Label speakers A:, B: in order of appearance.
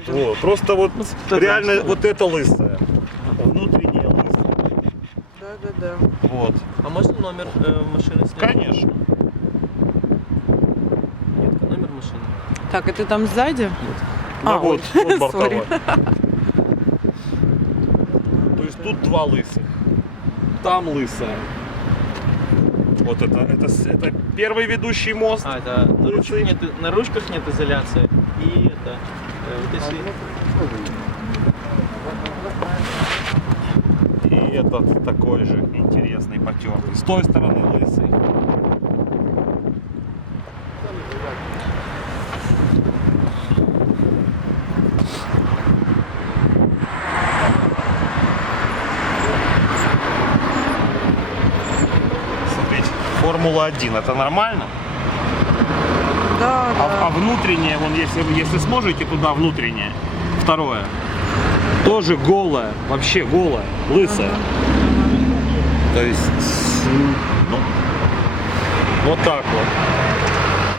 A: Вот. Просто вот
B: Ну,
A: реально
B: да.
A: вот это лысая. Внутренняя лысая.
C: Да.
A: Вот.
B: А можно номер машины снять?
A: Конечно.
B: Нет, номер машины.
C: Так, это там сзади?
A: Ну
C: А,
A: вот,
C: ой,
A: вот бортовой.
C: сори.
A: То есть тут два лысых. Там лысая. Вот это первый ведущий мост.
B: А, это на ручках нет изоляции. И это вот эти...
A: И этот такой же интересный, потертый. С той стороны лысый. Смотрите, Формула-1, это нормально?
C: Да,
A: А внутреннее, вон, если сможете туда внутреннее, второе, тоже голое, вообще голое, лысое. То есть, ну, вот так вот.